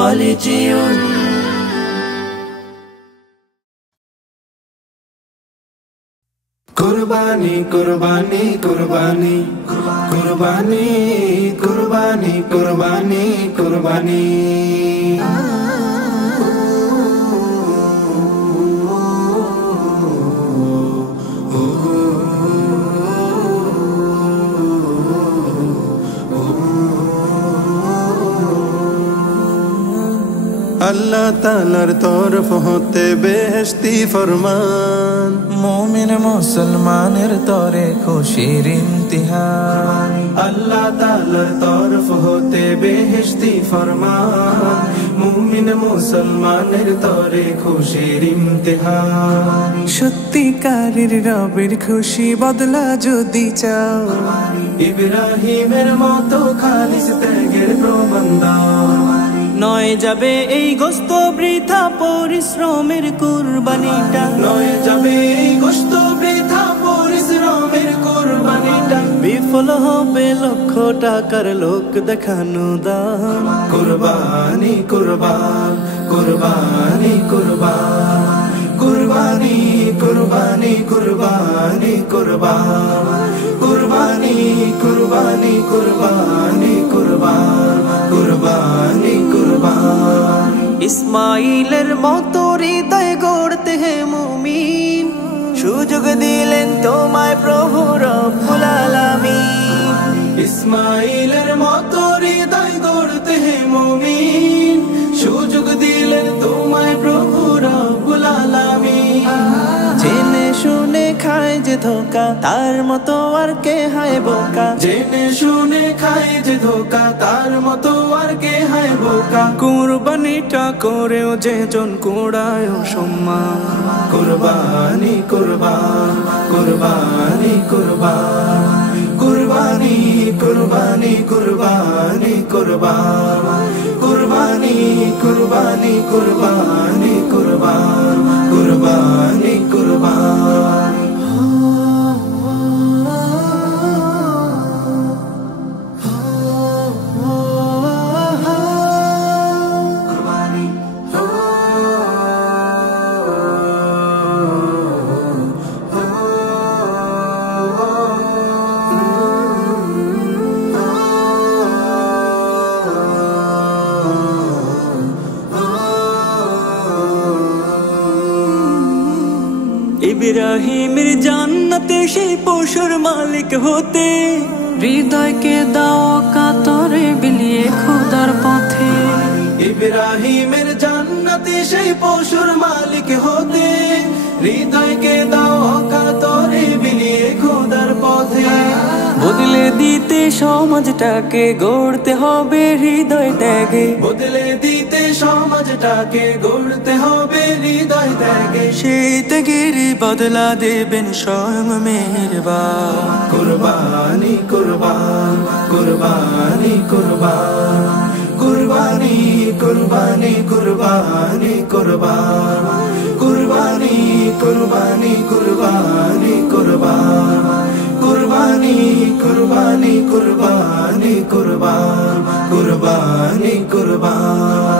خالدون কুরবানি কুরবানি কুরবানি কুরবানি কুরবানি কুরবানি কুরবানি আল্লাহ তাআলার তরফ হতে বেহেশতি ফরমান মুমিন মুসলমানের তরে খুশির ইমতিহান আল্লাহ তাআলার তরফ হতে বেহেশতি ফরমান মুমিন মুসলমানের তরে খুশির ইমতিহান সত্যিকারের রবের খুশি বদলা যদি চাও ইব্রাহিমের মতো খালিস ত্যাগের প্রবন্ধ নয় যাবে এই গোস্ত বৃথা পরিশ্রমের কুরবানিটা নয় যাবে এই গোশত বৃথা পরিশ্রমের কুরবানিটা বিফল হবে লক্ষ টাকার লোক দেখানো দান কুরবানি কুরবান কুরবানি কুরবান কুরবানি কুরবানি কুরবানি কুরবান কুরবানি কুরবানি কুরবানি কুরবান কুরবানি কুরবান ইসমাইলের মতো হৃদয় গড়তে হে মুমিন সুযোগ দিলেন তোমায় প্রভু রব্বুল আলামিন ইসমাইলের মতো হৃদয় গড়তে হে মুমিন সুযোগ দিলেন তোমায় প্রভু রব্বুল আলামিন জেনে শুনে খায় যে ধোকা তার মতো আর কে হায় বোকা জেনে শুনে খায় যে ধোকা তার মতো আর কে হায় বোকা কুরবানিটা করেও যেজন কুড়ায় সম্মান কুরবানি কুরবান কুরবানি কুরবান কুরবানি কুরবানি কুরবানি কুরবান কুরবানি কুরবানি কুরবানি কুরবান কুরবানি কুরবান ইব্রাহিমের জান্নাতে সেই পশুর মালিক হতে হৃদয়কে দাও কাতরে বিলিয়ে খোদার পথে ইব্রাহিমের জান্নাতে সেই পশুর মালিক হতে হৃদয়কে দাও কাতরে বিলিয়ে খোদার পথে বদলে দিতে সমাজটাকে গড়তে হবে হৃদয় ত্যাগে বদলে দিতে সমাজটাকে গড়তে হবে হৃদয় ত্যাগে সেই ত্যাগের বদলা দেবেন স্বয়ং মেহেরবান কুরবানি কুরবান কুরবানি কুরবান কুরবানি কুরবানি কুরবানি কুরবান কুরবানি কুরবানি কুরবানি কুরবান কুরবানি কুরবানি কুরবানি কুরবান কুরবানি কুরবান